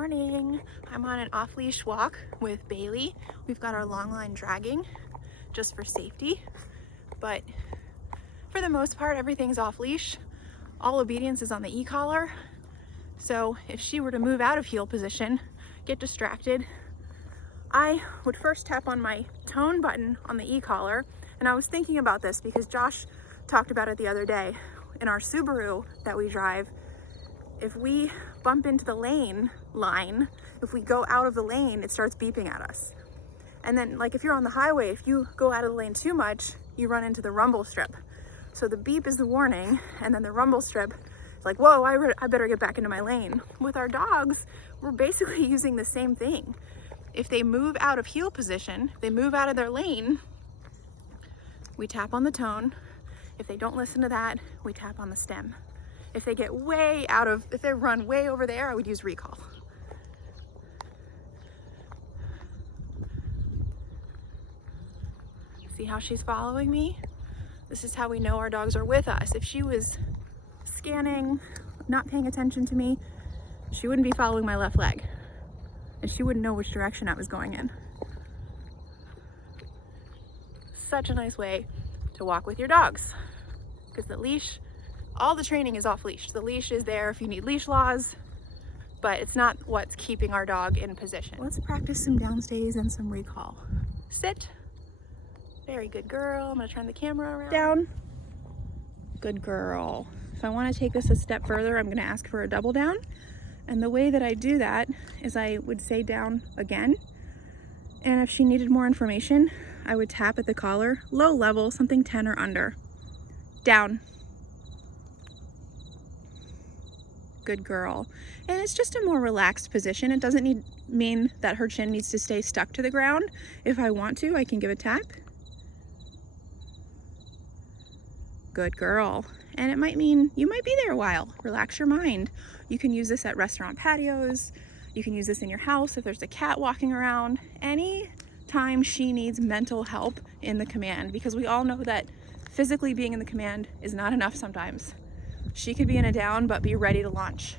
morning. I'm on an off-leash walk with Bailey. We've got our long line dragging just for safety, but for the most part, everything's off-leash. All obedience is on the e-collar. So if she were to move out of heel position, get distracted, I would first tap on my tone button on the e-collar. And I was thinking about this because Josh talked about it the other day. In our Subaru that we drive, if we bump into the lane line, if we go out of the lane, it starts beeping at us. And then, like, if you're on the highway, if you go out of the lane too much, you run into the rumble strip. So the beep is the warning, and then the rumble strip is like, whoa, I better get back into my lane. With our dogs, we're basically using the same thing. If they move out of heel position, they move out of their lane, we tap on the tone. If they don't listen to that, we tap on the stem. If they get way out of, if they run way over there, I would use recall. See how she's following me? This is how we know our dogs are with us. If she was scanning, not paying attention to me, she wouldn't be following my left leg. And she wouldn't know which direction I was going in. Such a nice way to walk with your dogs. Because the leash, all the training is off leash. The leash is there if you need leash laws, but it's not what's keeping our dog in position. Let's practice some downstays and some recall. Sit. Very good girl. I'm gonna turn the camera around. Down. Good girl. If I want to take this a step further, I'm gonna ask for a double down. And the way that I do that is I would say down again. And if she needed more information, I would tap at the collar, low level, something 10 or under. Down. Good girl. And it's just a more relaxed position. It doesn't mean that her chin needs to stay stuck to the ground. If I want to, I can give a tap. Good girl. And it might mean you might be there a while. Relax your mind. You can use this at restaurant patios. You can use this in your house if there's a cat walking around. Any time she needs mental help in the command, because we all know that physically being in the command is not enough sometimes. She could be in a down but be ready to launch.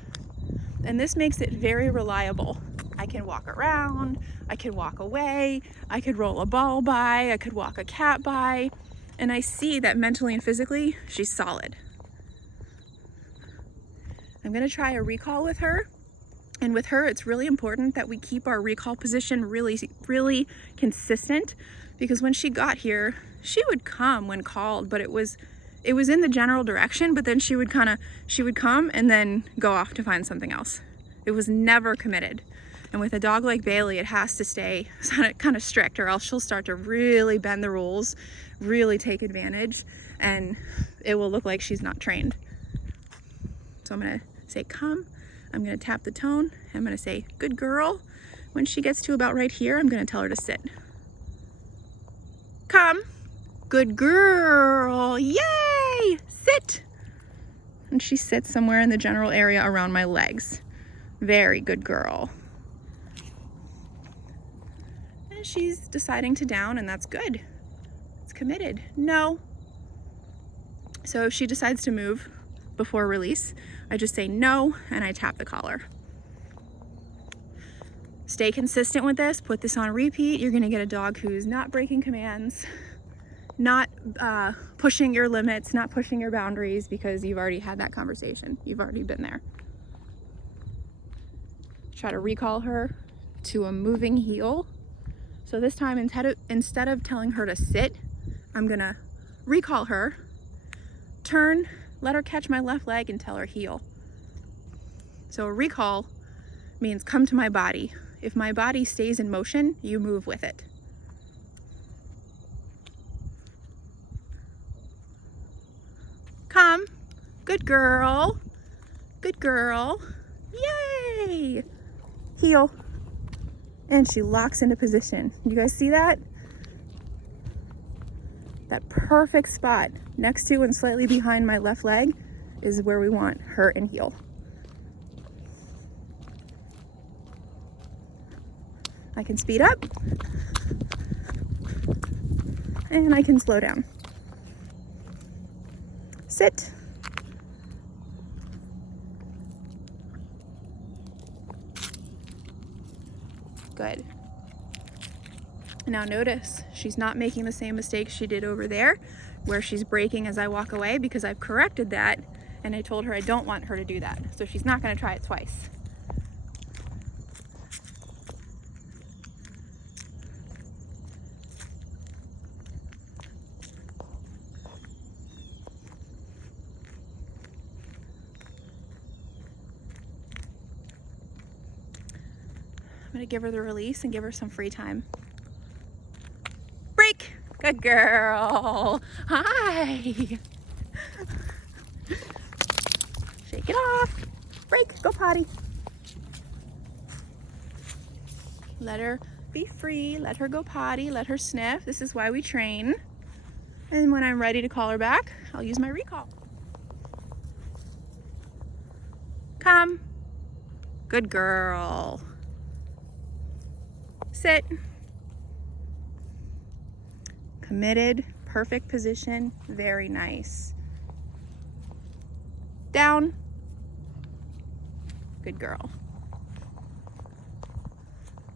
And this makes it very reliable. I can walk around, I can walk away, I could roll a ball by, I could walk a cat by, and I see that mentally and physically she's solid. I'm gonna try a recall with her. And with her, it's really important that we keep our recall position really consistent, because when she got here, she would come when called, but it was in the general direction, but then she would come and then go off to find something else. It was never committed. And with a dog like Bailey, it has to stay kind of strict, or else she'll start to really bend the rules, really take advantage, and it will look like she's not trained. So I'm gonna say, come. I'm gonna tap the tone. I'm gonna say, good girl. When she gets to about right here, I'm gonna tell her to sit. Come. Good girl. Yay! Sit. And she sits somewhere in the general area around my legs. Very good girl. And she's deciding to down, and that's good. It's committed. No. So if she decides to move before release, I just say no, and I tap the collar. Stay consistent with this. Put this on repeat. You're gonna get a dog who's not breaking commands, not pushing your limits, not pushing your boundaries, because you've already had that conversation. You've already been there. Try to recall her to a moving heel. So this time, instead of telling her to sit, I'm gonna recall her, turn, let her catch my left leg, and tell her heel. So a recall means come to my body. If my body stays in motion, you move with it. Come. Good girl. Good girl. Yay! Heel. And she locks into position. You guys see that? That perfect spot next to and slightly behind my left leg is where we want her in heel. I can speed up and I can slow down. Sit. Good. Now notice, she's not making the same mistakes she did over there, where she's breaking as I walk away, because I've corrected that, and I told her I don't want her to do that. So she's not gonna try it twice. I'm gonna give her the release and give her some free time. Break. Good girl. Hi. Shake it off. Break. Go potty. Let her be free. Let her go potty. Let her sniff. This is why we train. And when I'm ready to call her back, I'll use my recall. Come. Good girl. Sit. Committed, perfect position, very nice. Down. Good girl.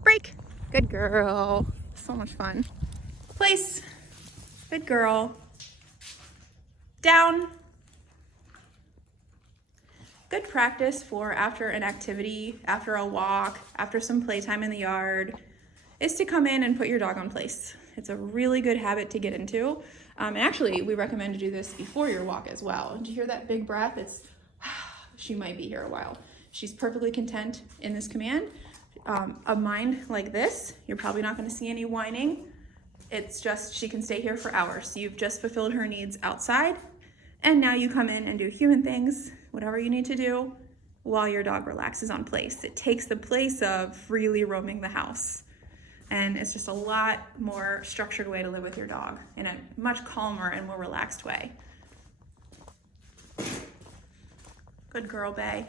Break. Good girl. So much fun. Place. Good girl. Down. Good practice for after an activity, after a walk, after some playtime in the yard, is to come in and put your dog on place. It's a really good habit to get into. And actually, we recommend to do this before your walk as well. Do you hear that big breath? It's, she might be here a while. She's perfectly content in this command. A mind like this, you're probably not gonna see any whining. It's just, she can stay here for hours. So you've just fulfilled her needs outside, and now you come in and do human things, whatever you need to do, while your dog relaxes on place. It takes the place of freely roaming the house. And it's just a lot more structured way to live with your dog in a much calmer and more relaxed way. Good girl, Bay.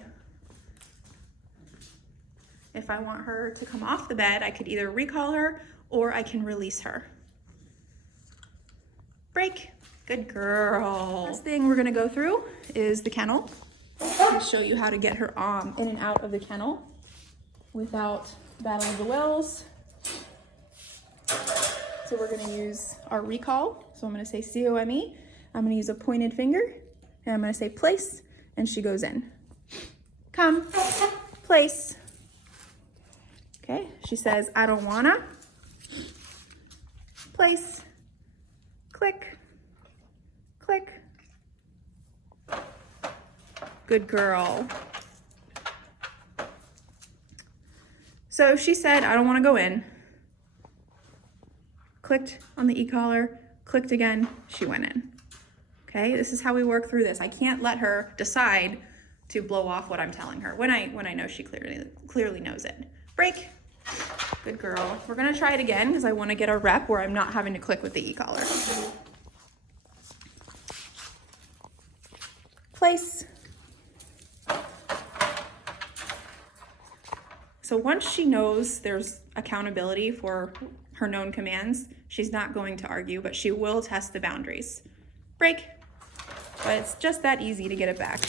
If I want her to come off the bed, I could either recall her or I can release her. Break. Good girl. First thing we're gonna go through is the kennel. I'll show you how to get her in and out of the kennel without battle of the wills. So we're gonna use our recall. So I'm gonna say COME. I'm gonna use a pointed finger, and I'm gonna say place, and she goes in. Come, place. Okay, she says, I don't wanna. Place, click, click. Good girl. So she said, I don't wanna go in. Clicked on the e-collar, clicked again, she went in. Okay, this is how we work through this. I can't let her decide to blow off what I'm telling her when I know she clearly knows it. Break. Good girl. We're gonna try it again because I want to get a rep where I'm not having to click with the e-collar. Place. So once she knows there's accountability for her known commands, she's not going to argue, but she will test the boundaries. Break. But it's just that easy to get it back.